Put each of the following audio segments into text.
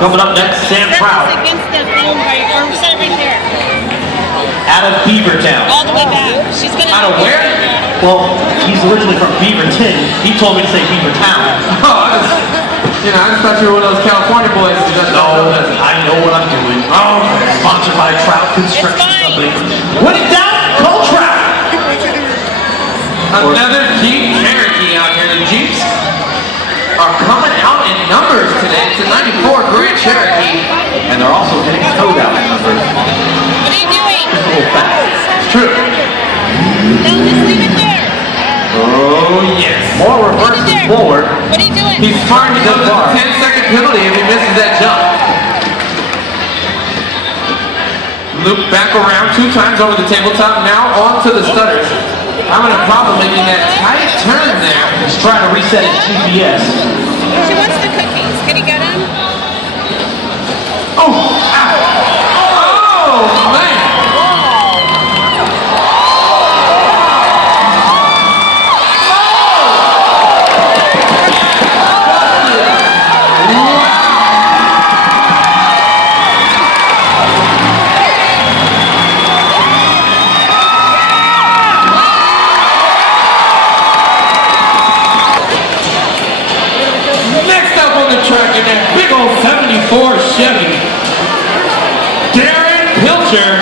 Coming up next, Sam Trout. Against the phone right, or set it right there. Out of Beavertown. All the way back. She's gonna. Out of where? Well, he's originally from Beaverton. He told me to say Beavertown. Oh, I just thought you were one of those California boys who doesn't know. I know what I'm doing. Oh, sponsored by Trout Construction Company. When in doubt, call Trout. Another Jeep Cherokee out here. The Jeeps are coming out in numbers today. It's a 94 Grand Cherokee. And they're also getting towed out in numbers. What are you doing? It's a little fast. It's true. No, just leave it there. Oh, yes. More reverses forward. What are you doing? He's smart. He knows it's a 10-second penalty if he misses that jump. Loop back around 2 times over the tabletop. Now onto the stutters. Having a problem making that tight turn there. He's trying to reset his GPS. She wants the cookies. Can you get them? Oh! Ow. Oh, man! Track in that big old 74 Chevy. Darren Pilcher,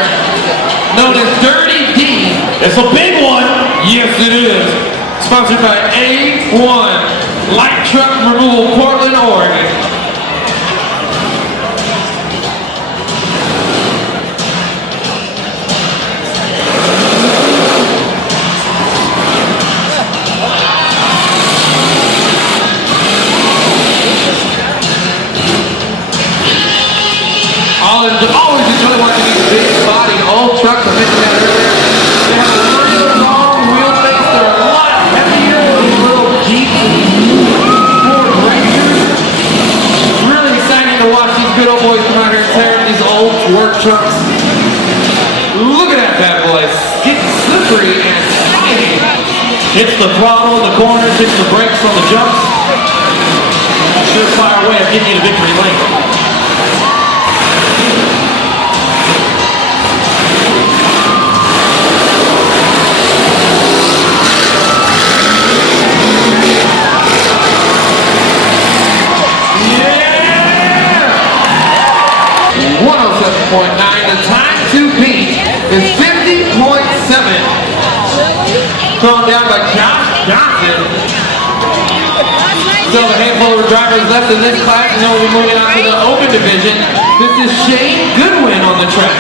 known as Dirty D. It's a big one. Yes, it is. Sponsored by A1 Light Truck Removal, Portland, Oregon. Always enjoy watching these big body old trucks. I mentioned that earlier. They have a real long wheelbase. They're a lot heavier than these little Jeeps and Ford Rangers. Really exciting to watch these good old boys come out here and tear up these old work trucks. Look at that bad boy. Getting slippery and slimy. Hits the throttle in the corners, hits the brakes on the jumps. Surefire way of getting you to victory lane. The time to beat is 50.7. Thrown down by Josh Johnson. Still a handful of drivers left in this class, and then we'll be moving on to the open division. This is Shane Goodwin on the track.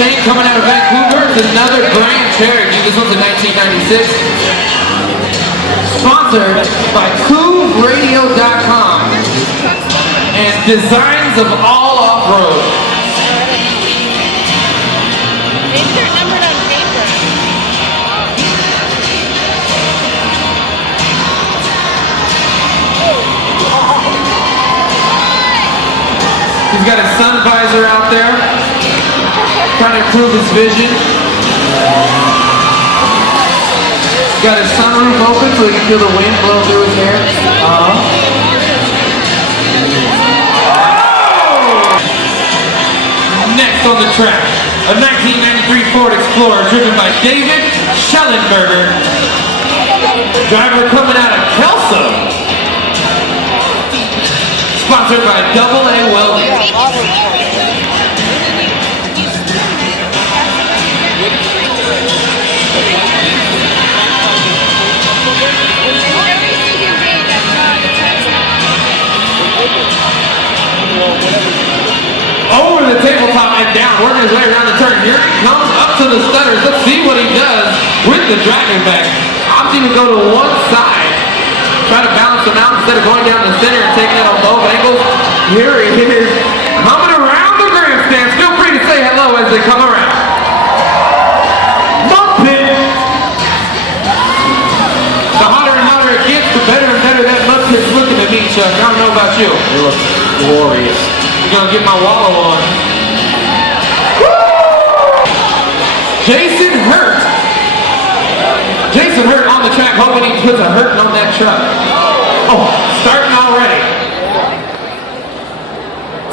Shane coming out of Vancouver. It's another Grand Cherokee. This one's a 1996. Sponsored by CoovRadio.com and Designs of All Off-Road. Maybe they're numbered on paper. He's got his sun visor out there, trying to improve his vision. He's got his sunroof open so he can feel the wind blow through his hair. Next on the track, a 1993 Ford Explorer driven by David Schellenberger. Driver coming out of Kelso. Sponsored by AA Welding. Over the tabletop and down, working his way around the turn. Here he comes up to the stutters. Let's see what he does with the dragon back. Opting to go to one side. Try to balance him out instead of going down the center and taking it on both angles. Here he is coming around the grandstand. Feel free to say hello as they come around. Bump it. The hotter and hotter it gets, the better and better that mud pit's looking to me, Chuck. I don't know about you. They look glorious. Gonna get my wallow on. Woo! Jason Hurt. Jason Hurt on the track, hoping he puts a hurting on that truck. Oh, starting already.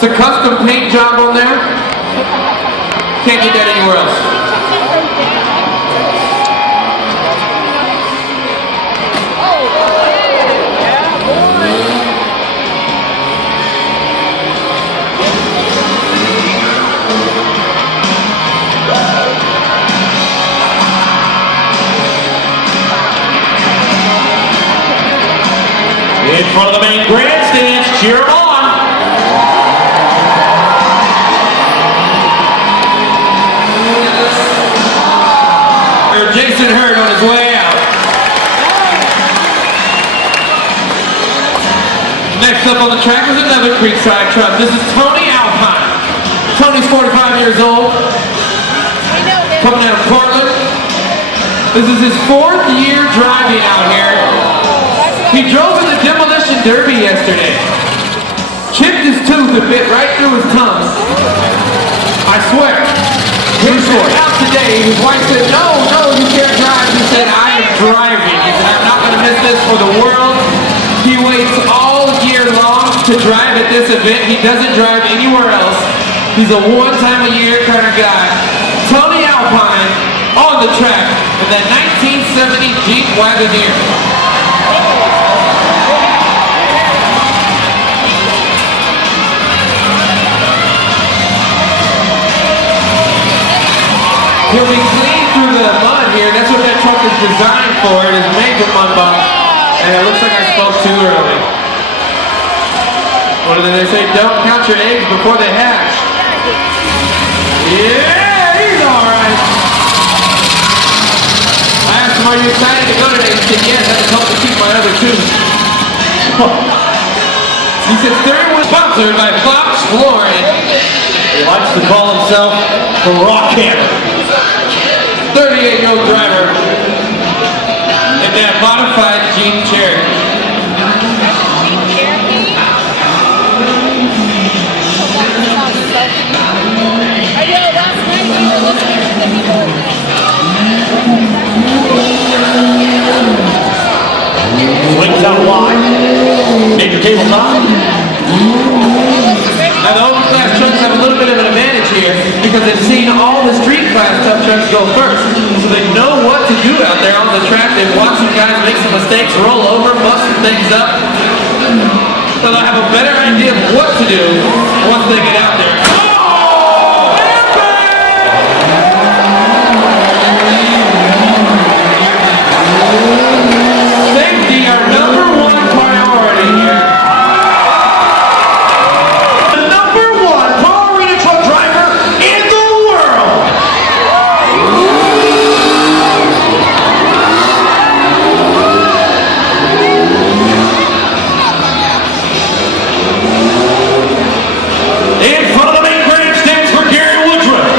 It's a custom paint job on there. Can't get that anywhere else. In front of the main grandstands, cheer 'em on. Jason Hurd on his way out. Next up on the track is another Creekside truck. This is Tony Alpine. Tony's 45 years old, coming out of Portland. This is his 4th year driving out here. He drove in the Demolition Derby yesterday. Chipped his tooth and bit right through his tongue. I swear. He was out today. His wife said, no, you can't drive. He said, I am driving. He said, I'm not going to miss this for the world. He waits all year long to drive at this event. He doesn't drive anywhere else. He's a one-time-a-year kind of guy. Tony Alpine on the track in that 1970 Jeep Wagoneer. He'll be clean through the mud here. That's what that truck is designed for. It is made for mud box. And it looks like I spoke too early. What do they say? Don't count your eggs before they hatch. Yeah, he's alright. I asked him, are you excited to go today? He said, yes, that helped to keep my other tooth. He said, 31 sponsored by Fox Flooring. He likes to call himself the Rock Hammer. 38-year-old driver in that modified Jeep Cherokee. I know, last night we were listening to the people. Swings out wide. Major tabletop. Now the open class trucks have a little bit of an advantage here because they've seen all the street class tough trucks go first. So they know what to do out there on the track. They've watched some guys make some mistakes, roll over, bust some things up. So they'll have a better idea of what to do once they get out there. Safety, our number one priority here. The number one Paul Arena truck driver in the world. In front of the main grandstands for Gary Woodruff.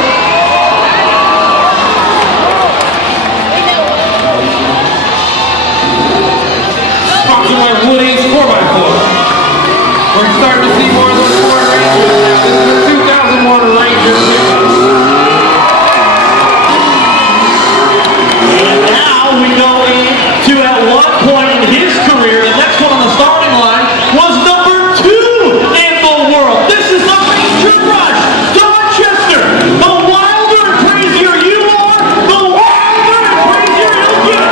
Sponsored by Woody's 4x4. We're starting to see more of those Ford Rangers now. This is a 2001 Ranger pickup. And now we go to at one point in his career, the next one on the starting line was number 2 in the world. This is the Ranger Rush, Dorchester. The wilder and crazier you are, the wilder and crazier you'll get.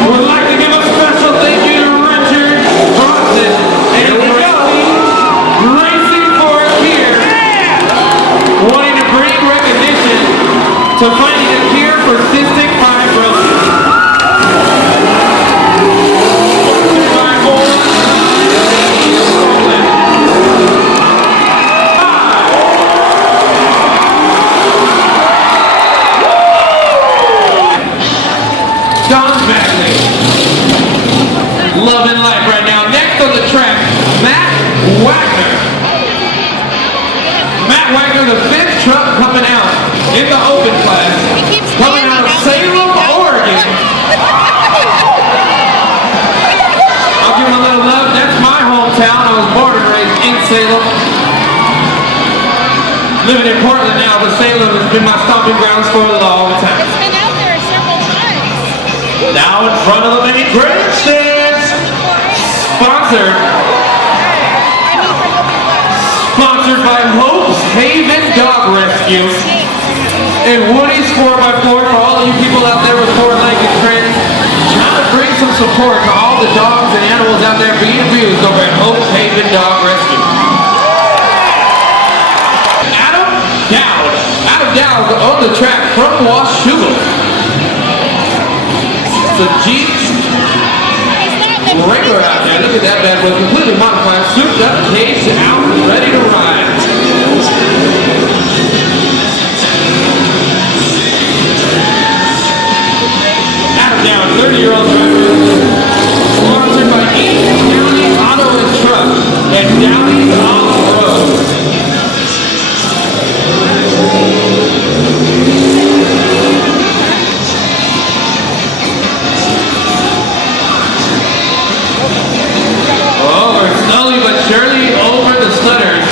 Would like to give a special thank you to Richard Bronson and Racing Force here, wanting to bring recognition to fighting a cure for cystic fibrosis. Don Mackley, loving life right now. Next on the track, Matt Wagner. Matt Wagner, the 5th truck coming out in the open class, He keeps coming out of Salem, Oregon. I'll give him a little love. That's my hometown. I was born and raised in Salem. Living in Portland now, but Salem has been my stomping grounds for a long time. It's been out there several times. Now in front of the main grandstands. Sponsored by Hope's Haven Dog Rescue and Woody's 4x4 for all of you people out there with four-legged friends. Trying to bring some support to all the dogs and animals out there being abused over at Hope's Haven Dog Rescue. Adam Dowd on the track from Washougal. So Jeeps regular out there. Look at that bad boy, completely modified, souped up, caged out, ready to ride. Adam Dowd, 30-year-old driver, sponsored by East County Auto and Truck and Downey's Off-Road. Oh, we're slowly but surely over the stutters.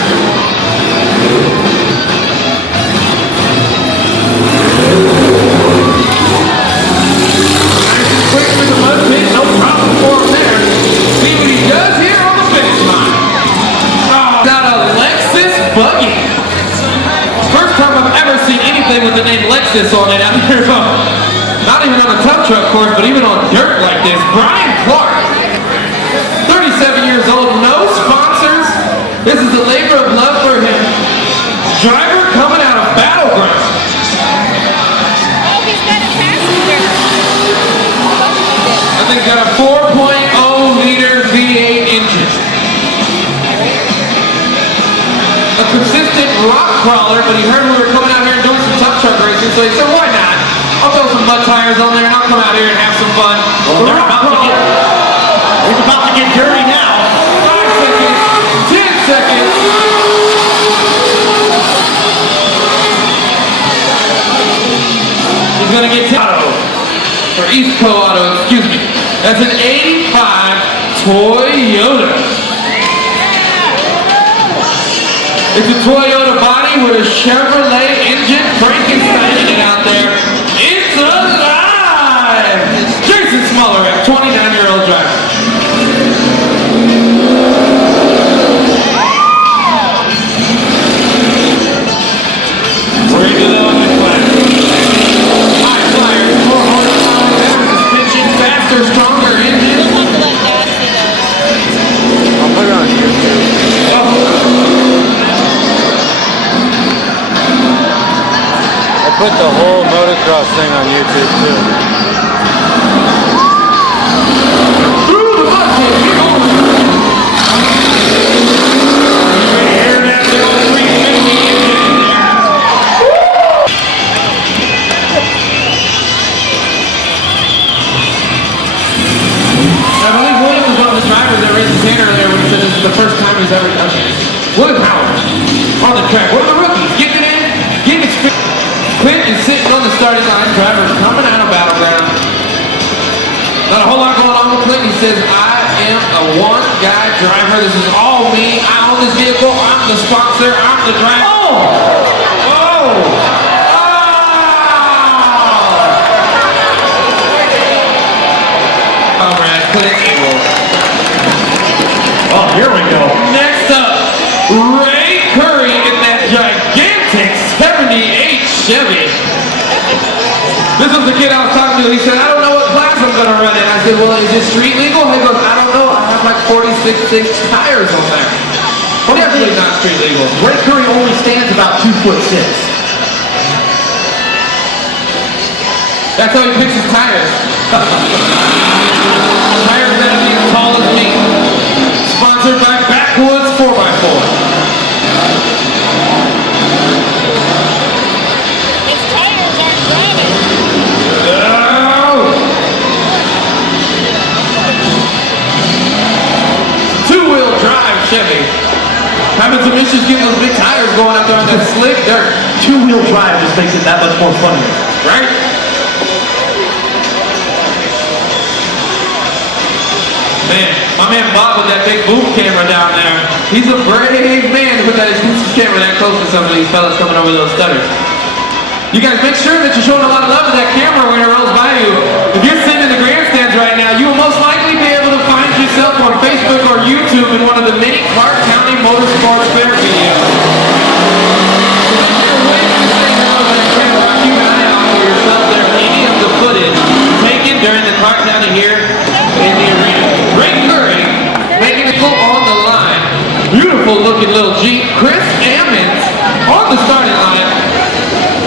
Quick with the mud pit, no problem for him there. See what he does here on the finish line. Oh, got a Lexus buggy. First time I've ever seen anything with the name Lexus on it out here. Not even on a tough truck course, but even on dirt like this. Brian Clark. 37 years old, no sponsors. This is a labor of love for him. Driver coming out of Battleground. Oh, he's got a passenger. I think he's got a 4.0-liter V8 engine. A consistent rock crawler, but he heard we were coming out here and doing some tough truck racing, so he said, why not? I'll throw some mud tires on there and I'll come out here and have some fun. Well, they're he's about to get dirty now. 5 seconds, 10 seconds. He's gonna get Auto, or East Co Auto, excuse me. That's an 85 Toyota. It's a Toyota body with a Chevrolet engine, Frankenstein in it out there. It's alive! Jason Smolarek, 29-year-old driver. Bring it on the flag. High flyers, 400 miles better suspension, faster, stronger engine. We'll have to let Dad see those. I'll put it on YouTube. I put the whole motocross thing on YouTube too. Through the mud pit, keep on. Air that little 350 engine in there. I believe William was one of the drivers that raced Tanner earlier when he said this is the first time he's ever done this. William Howard on the track. One of the rookies getting in, getting experience. Clint is sitting on the starting line. Driver coming out of Battleground. Not a whole lot going on with Clint. He says, I am a one-guy driver. This is all me. I own this vehicle. I'm the sponsor. I'm the driver. All right, Clint Eagle. Oh, here we go. Next up, Ray Curry in that gigantic 78 Chevy. This was the kid I was talking to. He said, I don't know what class I'm going to run in. I said, well, is it street legal? He goes, I don't know. I have like 46-inch tires on there. Definitely not street legal. Ray Curry only stands about 2'6". That's how he picks his tires. Tires gotta be as tall as me. Sponsored by Backwoods 4x4. His tires aren't running. Two-wheel drive Chevy. Having some issues getting those big tires going out there on that slick dirt. Two-wheel drive just makes it that much more funny. Right? Man, my man Bob with that big boom camera down there. He's a brave man to put that exclusive camera that close to some of these fellas coming over those stutters. You guys make sure that you're showing a lot of love to that camera when it rolls by you. If you're sitting in the grandstands right now, you will most likely be able to find yourself on Facebook or YouTube in one of the many Clark County Motorsports Fair videos. So if you're waving to say hello to that camera, keep an eye out for yourself there for any of the footage taken during the Clark County here in the arena. Ray Curry making it go on the line. Beautiful looking little Jeep. Chris Ammons on the starting line.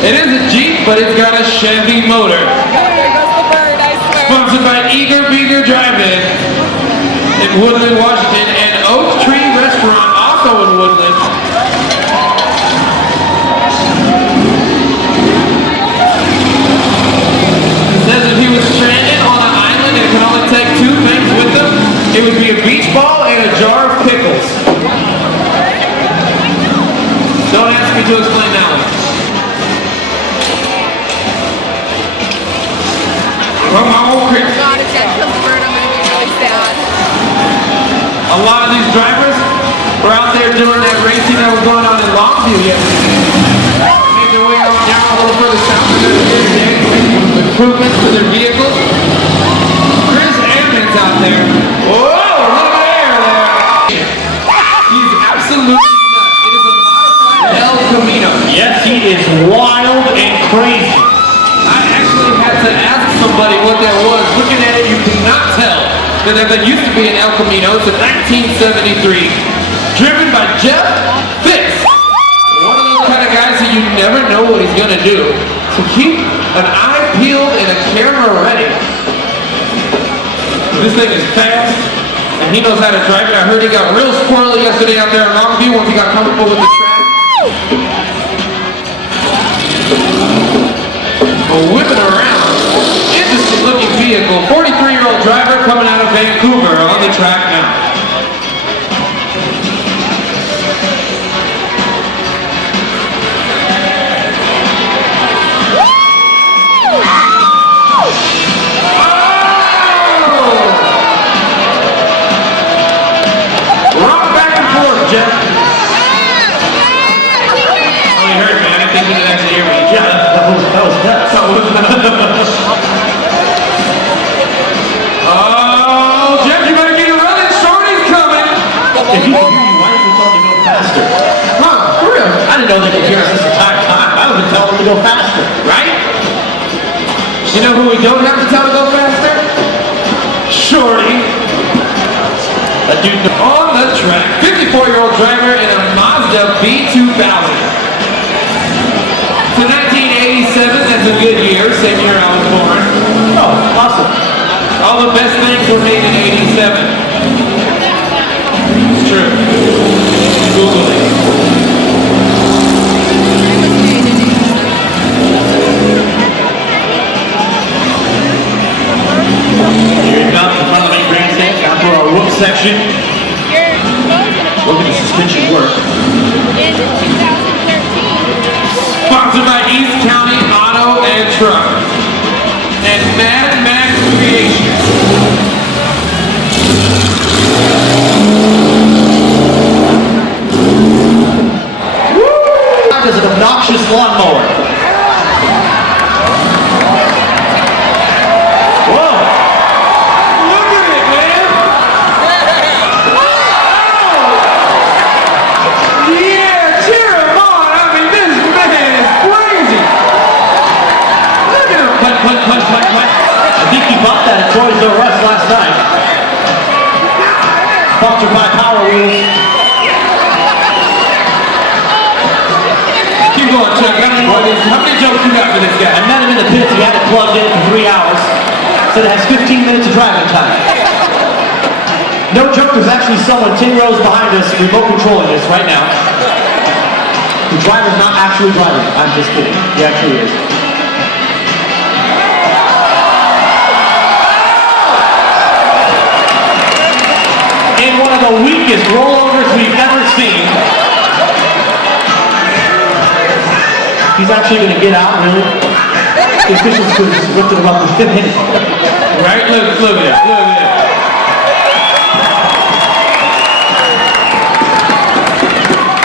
It is a Jeep, but it's got a Chevy motor. There goes the bird, I swear. Sponsored by Eager Beager Drive-In in Woodland, Washington, and Oak Tree Restaurant, also in Woodland. It says if he was stranded on an island and could only take two things with him, it would be a beach ball and a jar of pickles. Don't ask me to explain that one. Come on, Chris. God, if that comes bird, I'm gonna be really sad. A lot of these drivers were out there doing that racing that was going on in Longview yesterday. Made their way out down a little further south of there today, making improvements to their vehicles. Chris Ammons out there. Whoa, a little bit of air there. He's absolutely nuts. It is a modified El Camino. Yes, he is wild and crazy. I actually had to ask somebody what that was. Looking at it, you cannot tell that there used to be an El Camino. It's a 1973, driven by Jeff Fix. One of those kind of guys that you never know what he's gonna do. So keep an eye peeled and a camera ready. This thing is fast, and he knows how to drive it. I heard he got real squirrely yesterday out there in Longview once he got comfortable with the track. Whipping around. Interesting looking vehicle. 43-year-old driver coming out of Vancouver on the track now. Rock back and forth, Jeff. Oh, you heard me. I didn't think you could actually hear me. Yeah, that was nuts. Oh, Jeff, you better get it running. Shorty's coming. If you could hear you, why didn't you tell him to go faster? Huh, for real. I didn't know they could hear us this entire time. I would have been telling them to go faster. Right? You know who we don't have to tell to go faster? Shorty. That dude. On the track. 54-year-old driver in a Mazda B2000. To 1987, that's a good year. Same year I was born. Oh, awesome. All the best things were made in 87. It's true. Google it. Here it comes in front of the main grandstand. Down for our whoop section. You're supposed to Look at the suspension work. in 2013. Sponsored by East County Auto and Truck. And Mad Max Creations. That is an obnoxious lawnmower. Whoa! Look at it, man! Yeah, cheer him on! I mean, this man is crazy! Look at him! Punch. I think he bought that at Toys R Us last night. Sponsored by Power Wheels. Keep going, Chuck. How many jokes you got for this guy? I met him in the pits. He had it plugged in for 3 hours. Said it has 15 minutes of driving time. No joke, there's actually someone 10 rows behind us remote controlling this right now. The driver's not actually driving. I'm just kidding. He actually is. In one of the weakest rollovers we've ever seen. He's actually going to get out, really. The officials could have lifted him up in 5 minutes. Right? Look at it.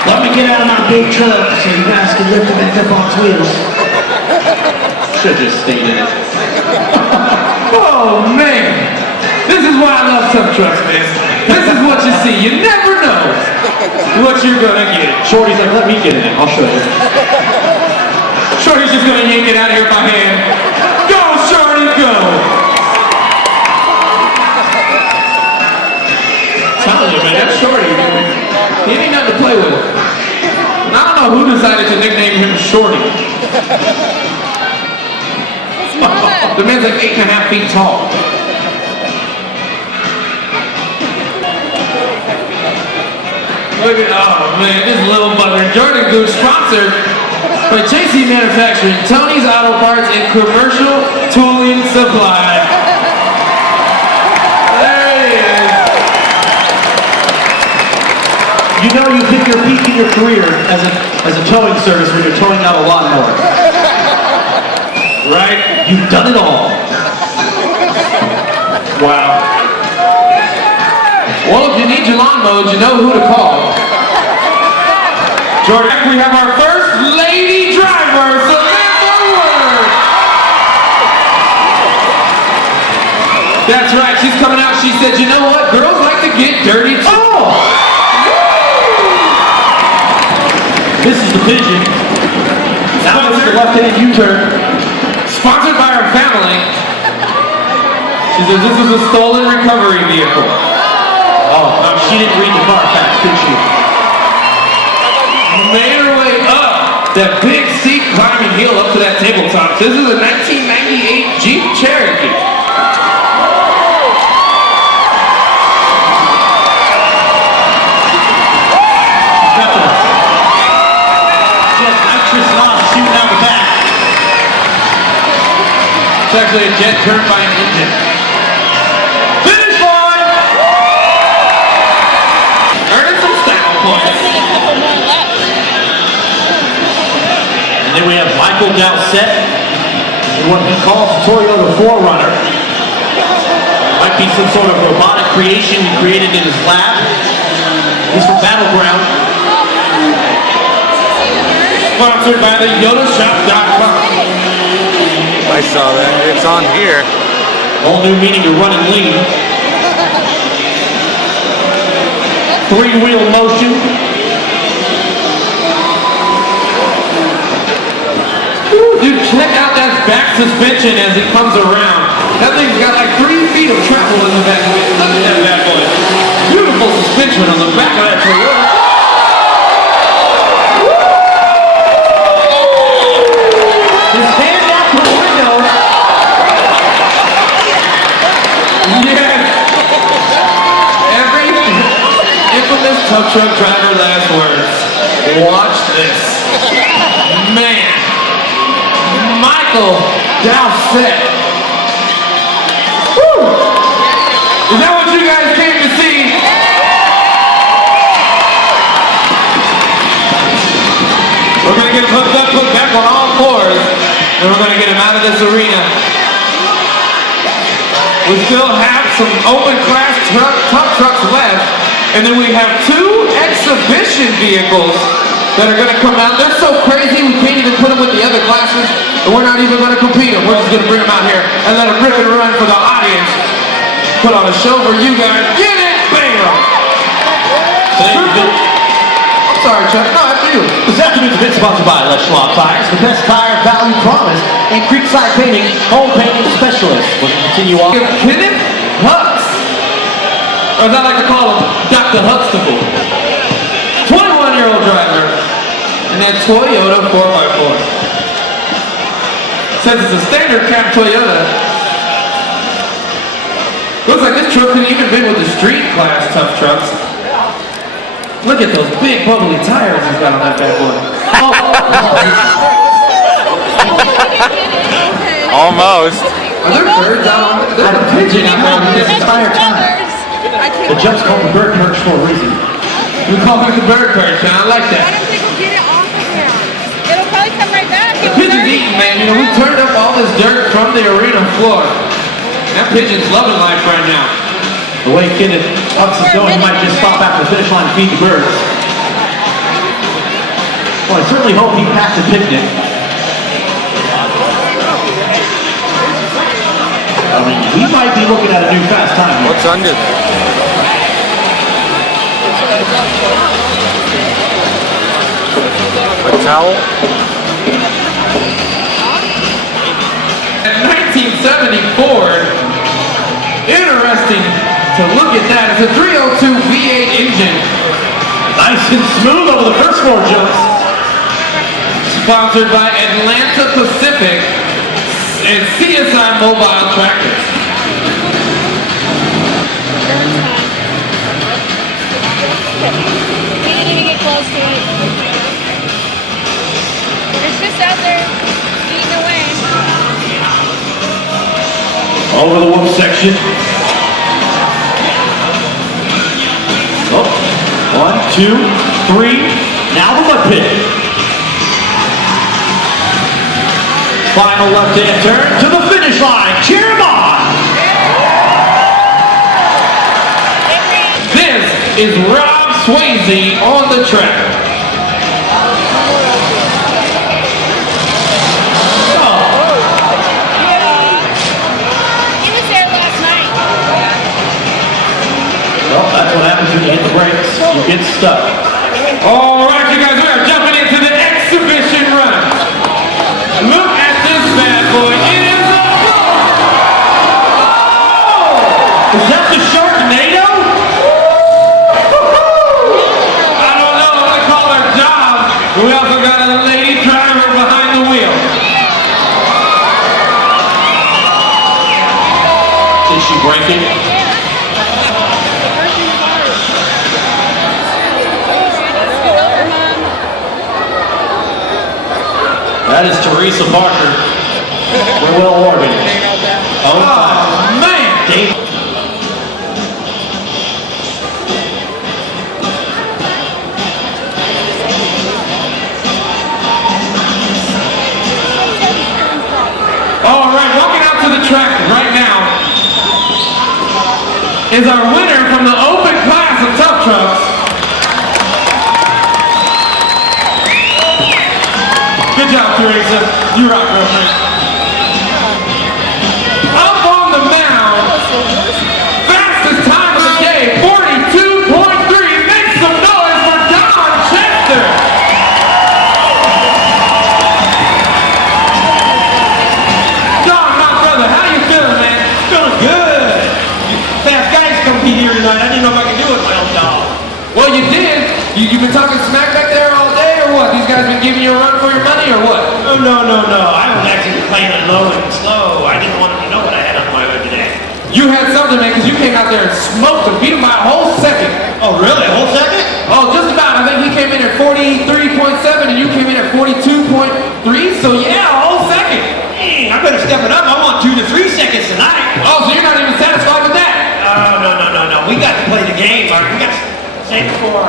Let me get out of my big truck so you guys can lift them and flip on its wheels. Should just stayed in it. Oh man, this is why I love tough trucks, man. This is what you see. You never know what you're gonna get. Shorty's like, let me get in it. I'll show you. Shorty's just gonna yank it out of here by hand. Go, Shorty, go! Telling you, man, that's Shorty. He ain't nothing to play with. And I don't know who decided to nickname him Shorty. The man's like 8.5 feet tall. Look at, oh man, this little bugger. Jordan Goose, sponsored by JC Manufacturing, Tony's Auto Parts, and Commercial Tooling Supply. There he is. You know you hit your peak in your career as a towing service when you're towing out a lawnmower. Right? You've done it all. Wow. Well, if you need your lawn mowed, you know who to call. Jordan, we have our first lady driver, Samantha Word. That's right, she's coming out. She said, you know what? Girls like to get dirty too. Oh! This is the Pigeon. Now it's the left-hand U-turn. Sponsored by her family. She says this is a stolen recovery vehicle. Oh, no, she didn't read the Carfax, did she? Made her way up that big steep climbing hill up to that tabletop. This is a 1998 Jeep Cherokee. Jet nitrous loss shooting out the back. It's actually a jet turned by an engine. Finish line! Earning some style points. And then we have Michael Dowsett in what he calls the Toyota 4Runner. Might be some sort of robotic creation he created in his lab. He's from Battleground. Sponsored by the YodaShop.com. I saw that. It's on here. Whole new meaning to running lean. Three-wheel motion. Ooh, dude, check out that back suspension as it comes around. That thing's got like 3 feet of travel in the back of it. Look at that bad boy. Beautiful suspension on the back of that Toyota. His hand out the window. Yes! Every infamous tough truck driver last words. Watch this. Man. Michael Dowsett. Woo! Is that what you guys came to see? We're gonna get him hooked up, put back on all fours, and we're gonna get him out of this arena. We still have some open class tough trucks left, and then we have 2 exhibition vehicles that are gonna come out. They're so crazy we can't even put them with the other classes, and we're not even gonna compete them. We're just gonna bring them out here and let them rip and run for the audience. Put on a show for you guys. Get it, bam! I'm sorry, Chuck. No, after you. This afternoon's been sponsored by Les Schwab Tires, the best tire value promise, and Creekside Painting, home painting specialist. We'll continue on. Kenneth Hux, or as I like to call him, Dr. Huxtable. 21-year-old driver in that Toyota 4x4. Says it's a standard cab Toyota. Looks like this truck could even been with the street class tough trucks. Look at those big bubbly tires he's got on that bad boy. Almost. Are there birds out on it? There's a pigeon out there this entire time. The jump's called the bird perch for a reason. We call it the bird perch, and I like I that. don't think we'll get it off of him. It'll probably come right back. The pigeon's eating, man. You know, we turned up all this dirt from the arena floor. That pigeon's loving life right now. The way Kenneth Hux is going, he might just stop after the finish line and feed the birds. Well, I certainly hope he passed the picnic. I mean, we might be looking at a new fast time. What's under there? A towel? At 1974, interesting to look at that. It's a 302 V8 engine. Nice and smooth over the first 4 jumps. Sponsored by Atlanta Pacific and CSI Mobile Tractors. We didn't even get close to it. It's just out there eating away. Over the whoop section. Oh, 1, 2, 3. Now the mud pit. Final left-hand turn to the finish line. Cheer him on. This is Rob Swayze on the track. He was there last night. Well, that's what happens when you hit the brakes. You get stuck. All right, you guys, we are jumping into the exhibition run. Look at this bad boy. It is a Is that the Sharknado? I don't know. I'm gonna call her Dom. We also got a lady driver behind the wheel. Did she break it? That is Teresa Parker. We're well organized. Oh, man. Dave. All right, walking out to the track right now is our winner from the open class of tough trucks. Good job, Teresa. You rock, girlfriend. Up on the mound, fastest time of the day, 42.3. Make some noise for Don Chester. Don, my brother, how you feeling, man? Feeling good. Fast guys come here tonight. I didn't know if I could do it with my own dog. Well, you did. You've been talking smack back there all day, or what? These guys been giving you a run for your money, or what? Oh, no. I was actually playing it low and slow. I didn't want them to know what I had on my way today. You had something, man, because you came out there and smoked them, beat them by a whole second. Oh, really? A whole second? Oh, just about. I think he came in at 43.7, and you came in at 42.3, so yeah, a whole second. Dang, I better step it up. I want 2 to 3 seconds tonight. Oh, so you're not even satisfied with that? Oh, no. We got to play the game, Mark. We got to save for